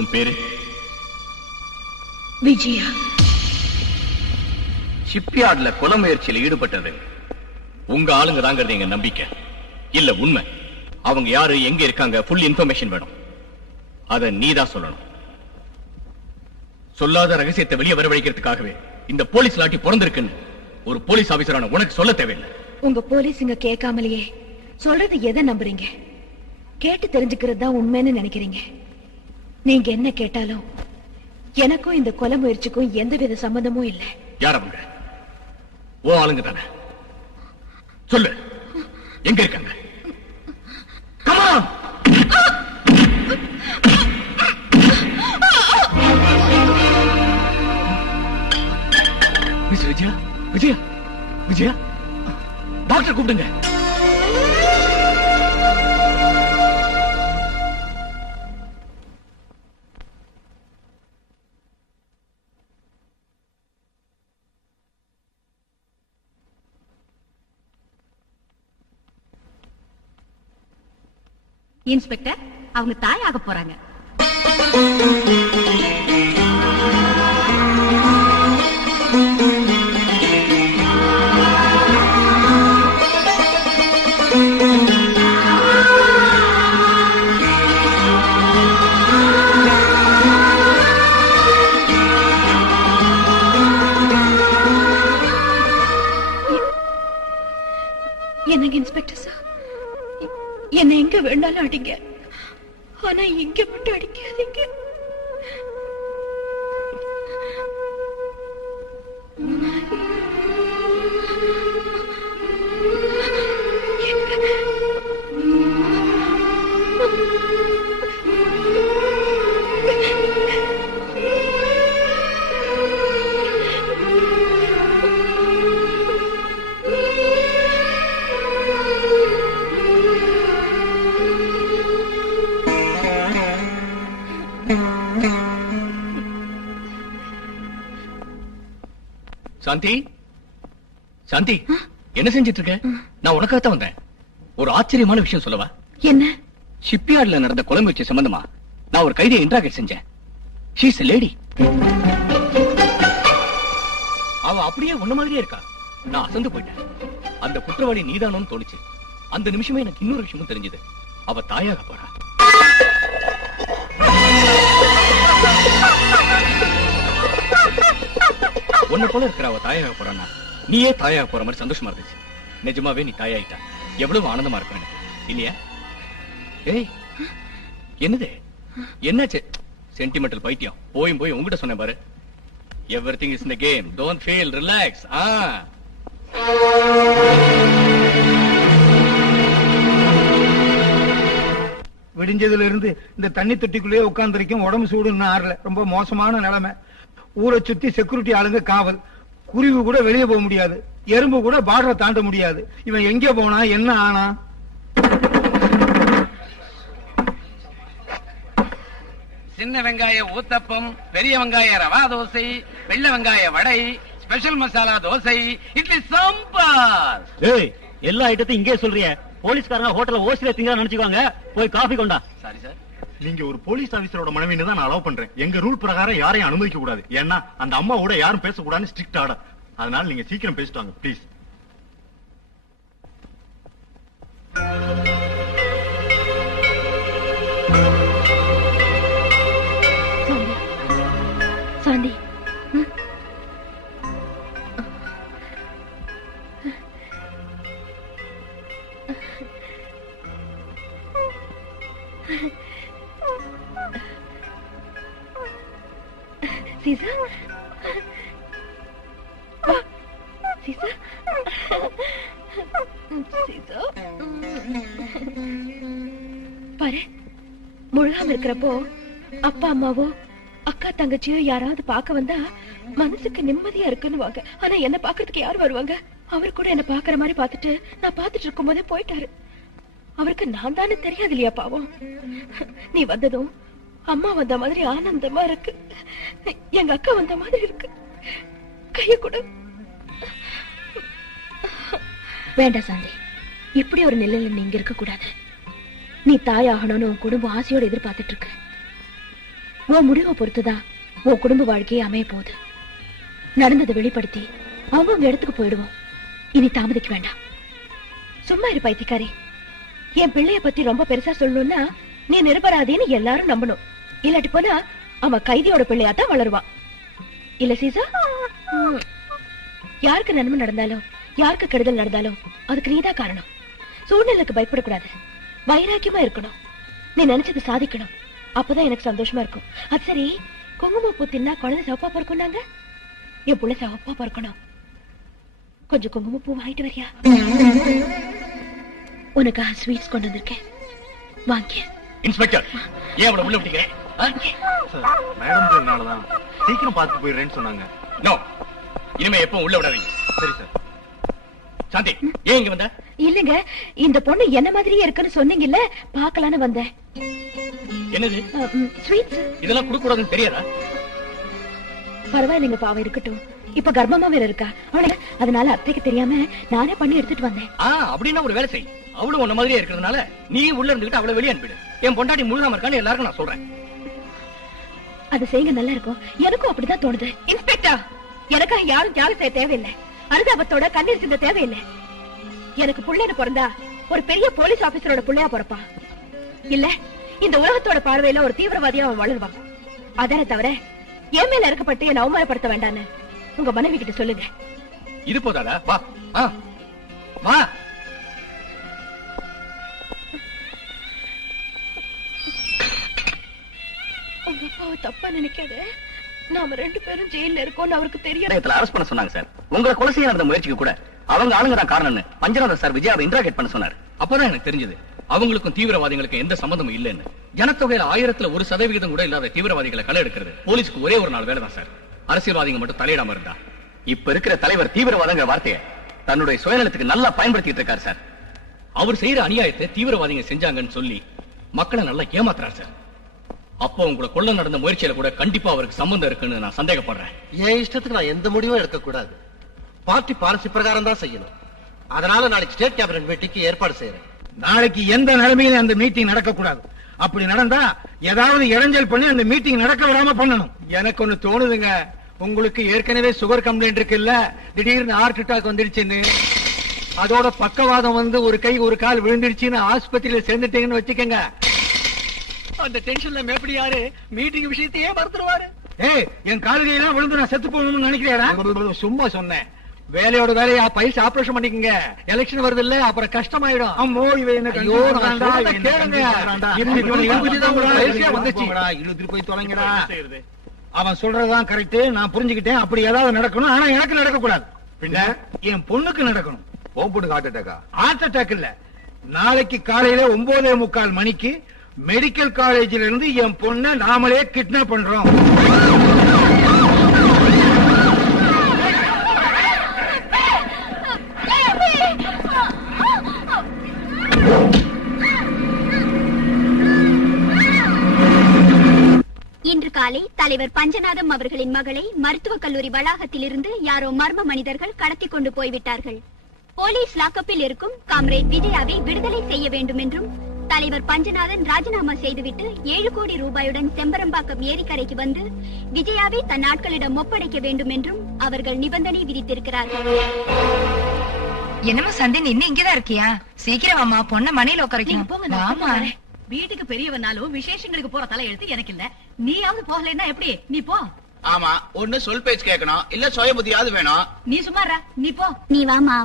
உன் பேரு? விஜயா. ஷிப்யார்ட்ல கொலை முயற்சியில் ஈடுபட்டது உங்க ஆளுங்க தாங்கிறது எங்க நம்பிக்கை இல்ல உண்மை. அவங்க யாரு, எங்க இருக்காங்க, ஃபுல் இன்ஃபர்மேஷன் வேணும். அத நீதான் சொல்லணும். சொல்லாத ரகசியத்தை வெளியே வரவழைக்கிறதுக்காகவே இந்த போலீஸ் லாட்டி பிறந்திருக்குன்னு ஒரு போலீஸ் ஆபீசரான உனக்கு சொல்ல தேவையில்லை. உங்க போலீஸ் இங்க கேட்காமலேயே சொல்றது எதை நம்புறீங்க? கேட்டு தெரிஞ்சுக்கிறது தான் உண்மைன்னு நினைக்கிறீங்க. நீங்க என்ன கேட்டாலும் எனக்கும் இந்த கொலை முயற்சிக்கும் எந்தவித சம்பந்தமும் இல்லை. யார் அவங்க? ஓ ஆளுங்க தானே? சொல்லு, எங்க இருக்காங்க? Come on! Miss Vijaya, Vijaya, Vijaya, doctor கூப்பிடுங்க. இன்ஸ்பெக்டர், அவங்க தாயாக போறாங்க. என்னங்க இன்ஸ்பெக்டர் சார், என்ன எங்க வேணாலும் அடிங்க, ஆனா இங்க மட்டும் அடிக்காதீங்க. சாந்தி, சாந்தி, என்ன செஞ்சிட்டு இருக்க? நான் உனக்காகத்தான் வந்தேன். ஒரு ஆச்சரியமான விஷயம் சொல்லவா? என்ன? ஷிப்யார்ட்ல நடந்த கொலை முயற்சி சம்பந்தமா நான் ஒரு கைதியை இன்ட்ராகேட் செஞ்சேன். She is a lady. அவ அப்படியே உன்ன மாதிரியே இருக்கா. நான் அசந்து போயிட்டேன். அந்த குற்றவாளி நீதானோன்னு தோணுச்சு. அந்த நிமிஷமே எனக்கு இன்னொரு விஷயமும் தெரிஞ்சது. அவ தாயாக போறா. உன்னை போல இருக்கிற அவ தாயாக போறான்னா நீயே தாயாக போற மாதிரி சந்தோஷமா இருந்துச்சு. நிஜமாவே நீ தாயாயிட்டா எவ்வளவு ஆனந்தமா இருக்கும் எனக்கு, இல்லையா? ஏய், என்னது? என்னாச்சு? சென்டிமெண்டல் பைத்தியம். போயும் போய் உங்ககிட்ட சொன்னேன் பாரு. Everything is in the game. Don't feel, relax. விடிஞ்சதுல இருந்து இந்த தண்ணி தொட்டிக்குள்ளேயே உட்கார்ந்துருக்கும். உடம்பு சூடுன்னு ஆறல. ரொம்ப மோசமான நிலைமை. ஊரை சுத்தி செக்யூரிட்டி ஆளுங்க காவல். குருவி கூட வெளியே போக முடியாது. எறும்பு கூட பார்டரை தாண்ட முடியாது. இவன் எங்க போனா என்ன ஆனா? சின்ன வெங்காய ஊத்தப்பம், பெரிய வெங்காய ரவா தோசை, வெள்ளை வெங்காய வடை, ஸ்பெஷல் மசாலா தோசை, இட்லி சாம்பார். ஏய், எல்லா ஐட்டத்தையும் இங்கே சொல்றீங்க. போலீஸ்காரங்க ஹோட்டல்ல ஓசில திங்க நினைச்சுக்குவாங்க. போய் காபி கொண்டா. Sorry sir. நீங்க ஒரு போலீஸ் ஆபீசரோட மனைவின்னு தான் நான் அலோவ் பண்றேன். எங்க ரூல் பிரகாரம் யாரையும் அனுமதிக்க கூடாது. ஏன்னா அந்த அம்மாவோட யாரும் பேசக்கூடாதுன்னு ஸ்ட்ரிக்ட் ஆர்டர். அதனால நீங்க சீக்கிரம் பேசிட்டு வாங்க ப்ளீஸ். சாந்தி, சீசா, சீசா, சீசா, பாரு, முழுகாம இருக்கிறப்போ அப்பா அம்மாவோ அக்கா தங்கச்சியோ யாராவது பார்க்க வந்தா மனசுக்கு நிம்மதியா இருக்குன்னு வாங்க. ஆனா என்ன பாக்குறதுக்கு யார் வருவாங்க? அவர் கூட என்ன பாக்குற மாதிரி பாத்துட்டு நான் பாத்துட்டு இருக்கும் போதே போயிட்டாரு. அவருக்கு நான் தானே தெரியாது இல்லையா பாவம். நீ வந்ததும் அம்மா வந்த மாதிரி ஆனந்தமா இருக்கு. எங்க அக்கா வந்த மாதிரி இருக்கு. கைய கொடு. வேண்டாம் சாந்தி, இப்படி ஒரு நிலையில நீங்க இருக்க கூடாது. நீ தாயாகணும்னு உன் குடும்பம் ஆசையோட எதிர்பார்த்துட்டு இருக்கு. உன் முடிவை பொறுத்துதான் உன் குடும்ப வாழ்க்கையை அமைய போகுது. நடந்ததை வெளிப்படுத்தி அவங்க இடத்துக்கு போயிடுவோம். இனி தாமதிக்க வேண்டாம். சும்மா இரு பைத்தியக்காரி. என் பிள்ளைய பத்தி ரொம்ப பெருசா சொல்லணும்னா நீ நிரபராதின்னு எல்லாரும் நம்பணும். இல்லாட்டி போனா அவன் கைதியோட பிள்ளையாத்தான் வளருவான். இல்ல சீசா? யாருக்கு நன்மை நடந்தாலும் யாருக்கு கெடுதல் நடந்தாலும் அதுக்கு நீதான் காரணம். சூழ்நிலைக்கு பயப்படக்கூடாது. வைராக்கியமா இருக்கணும். நீ நினைச்சது சாதிக்கணும். அப்பதான் எனக்கு சந்தோஷமா இருக்கும். அது சரி, குங்குமப்பூ தின்னா குழந்தை சிவப்பா பிறக்கும்னாங்க. என் புள்ள சிவப்பா பிறக்கணும். கொஞ்சம் குங்குமப்பூ வாங்கிட்டு வரியா? உனக்காக ஸ்வீட்ஸ் கொண்டு வந்திருக்கேன், வாங்க. இன்ஸ்பெக்டர், ஏன் அவளை உள்ள விட்டீங்க? மேடம் சீக்கிரம் பார்த்து போயிடுறேன்னு சொன்னாங்க. நோ, இனிமே எப்பவும் உள்ள விடாதீங்க. சரி சார். சாந்தி, ஏன் இங்க வந்த? இல்லங்க, இந்த பொண்ணு என்ன மாதிரியே இருக்குன்னு சொன்னீங்கல்ல, பாக்கலான்னு வந்தேன். என்னது ஸ்வீட்ஸ்? இதெல்லாம் கொடுக்க கூடாதுன்னு தெரியாதா? பரவாயில்லைங்க, பாவம் இருக்கட்டும். இப்ப கர்ப்பமா வேற இருக்கா அவளை, அதனால அத்தைக்கு தெரியாம நானே பண்ணி எடுத்துட்டு வந்தேன். அப்படின்னா ஒரு வேலை செய். அவளும் உன்ன மாதிரியே இருக்கிறதுனால நீ உள்ள இருந்துகிட்டு அவளை வெளியே அனுப்பிடு. என் பொண்டாட்டி முழுகாம இருக்கான்னு எல்லாருக்கும் நான் சொல்றேன். அது செய்யுங்க, நல்லா இருக்கும். எனக்கும் அப்படிதான் தோணுது. இன்ஸ்பெக்டர், எனக்காக யாரும் தியாகம் செய்ய தேவையில்லை. அனுதாபத்தோட கண்ணீர் சிந்த தேவையில்லை. எனக்கு புள்ளைன்னு பிறந்தா ஒரு பெரிய போலீஸ் ஆபீசரோட புள்ளையா பிறப்பா. இல்ல இந்த உலகத்தோட பார்வையில ஒரு தீவிரவாதியா அவன் வளருவான். அதானே தவிர என் மேல இறக்கப்பட்டு என்ன அவமானப்படுத்த வேண்டான்னு உங்க மனைவி கிட்ட சொல்லுங்க. இது போதாதா? வா வா. உங்க அப்பாவை தப்பா நினைக்காத. நாம 2 பேரும் ஜெயில இருக்கோம்னு அவருக்கு தெரியாது. அரெஸ்ட் பண்ண சொன்னாங்க சார். உங்களை கொலை செய்ய நடந்த முயற்சிக்கு கூட அவங்க ஆளுங்க தான் காரணம்னு பஞ்சநாதன் சார் விஜயாவை இன்ட்ராகேட் பண்ண சொன்னார். அப்பதான் எனக்கு தெரிஞ்சது அவங்களுக்கும் தீவிரவாதிகளுக்கும் எந்த சம்பந்தமும் இல்லைன்னு. ஜனத்தொகையில 1000% கூட இல்லாத தீவிரவாதிகளை களை எடுக்கிறது போலீஸ்க்கு ஒரே ஒரு நாள் வேலை தான் சார். அரசியல்வாதிகள் மட்டும் தலையிடாம இருந்தா. இப்ப இருக்கிற தலைவர் தீவிரவாதங்கிற வார்த்தையை தன்னுடைய சுயநலத்துக்கு நல்லா பயன்படுத்திட்டு இருக்காரு சார். அவர் செய்யற அநியாயத்தை தீவிரவாதிகள் செஞ்சாங்கன்னு சொல்லி மக்களை நல்லா ஏமாத்துறாரு சார். அப்போ உங்களை கொள்ள நடந்த முயற்சியில கூட கண்டிப்பா அவருக்கு சம்பந்தம் இருக்குன்னு நான் சந்தேகப்படுறேன். என் இஷ்டத்துக்கு நான் எந்த முடிவும் எடுக்க கூடாது. பார்ட்டி பாலிசி பிரகாரம் தான் செய்யணும். அதனால நாளைக்கு ஸ்டேட் கேபினட் மீட்டிங்க்கு ஏற்பாடு செய்யறேன். நாளைக்கு எந்த நிலைமையில அந்த மீட்டிங் நடக்க கூடாது. அப்படி நடந்தா ஏதாவது இடைஞ்சல் பண்ணி அந்த மீட்டிங் நடக்க விடாம பண்ணணும். எனக்கு ஒண்ணு தோணுதுங்க, உங்களுக்கு ஏற்கனவே சுகர் கம்ப்ளைண்ட் இருக்குல்ல, திடீர்னு ஹார்ட் அட்டாக் வந்துடுச்சுன்னு, அதோட பக்கவாதம் வந்து ஒரு கை ஒரு கால் விழுந்துடுச்சுன்னு ஆஸ்பத்திரியில சேர்ந்துட்டீங்கன்னு வச்சுக்கங்க. அந்த டென்ஷன்ல மேப்படி யாரு மீட்டிங் விஷயத்தையே மறந்துடுவாரு. ஏய், என் கால்கையெல்லாம் விழுந்து நான் செத்து போகணும்னு நினைக்கிறேன். சும்மா சொன்னேன். வேலையோட வேலையா பைல்ஸ் ஆபரேஷன் பண்ணிக்கங்க. எலெக்ஷன் வருது இல்ல, அப்புறம் கஷ்டமாயிடும். அம்மோ, இவ என்ன இழுத்துட்டு போய் தொலைங்கடா. அவன் சொல்றதுதான் கரெக்ட், நான் புரிஞ்சுக்கிட்டேன். அப்படி ஏதாவது நடக்கணும், ஆனா எனக்கு நடக்க கூடாது. பின்ன என் பொண்ணுக்கு நடக்கணும். பொண்ணுக்கு ஹார்ட் அட்டாக்கா? ஹார்ட் அட்டாக் இல்ல, நாளைக்கு காலையில 9:45 மணிக்கு மெடிக்கல் காலேஜில இருந்து என் பொண்ணை நாமளே கிட்னாப் பண்றோம். இன்று காலை தலைவர் பஞ்சநாதம் அவர்களின் மகளை மருத்துவக் கல்லூரி வளாகத்திலிருந்து யாரோ மர்ம மனிதர்கள் கடத்தி கொண்டு போய்விட்டார்கள். போலீஸ் லாக்கப்பில் இருக்கும் காம்ரேட் விஜயாவை விடுதலை செய்ய வேண்டும் என்றும், தலைவர் பஞ்சநாதன் ராஜினாமா செய்துவிட்டு 7 கோடி ரூபாயுடன் செம்பரம்பாக்கம் ஏரிக்கரைக்கு வந்து விஜயாவை தன் ஆட்களிடம் ஒப்படைக்க வேண்டும் என்றும் அவர்கள் நிபந்தனை விதித்திருக்கிறார்கள். என்னமோ சந்தை இன்னும் இங்கதான் இருக்கியா? சீக்கிரம் அம்மா, பொண்ண மனையில உட்கார. வீட்டுக்கு பெரியவனாலும் விசேஷங்களுக்கு போற தலையெழுத்து எனக்கு இல்ல. நீயாவது போகலன்னா எப்படி? நீ போ. ஆமா, ஒண்ணு சொல் பேச்சு கேட்கணும், இல்ல சுய புத்தியாவது வேணும். நீ சும்மாரா, நீ போ. நீ வாமா.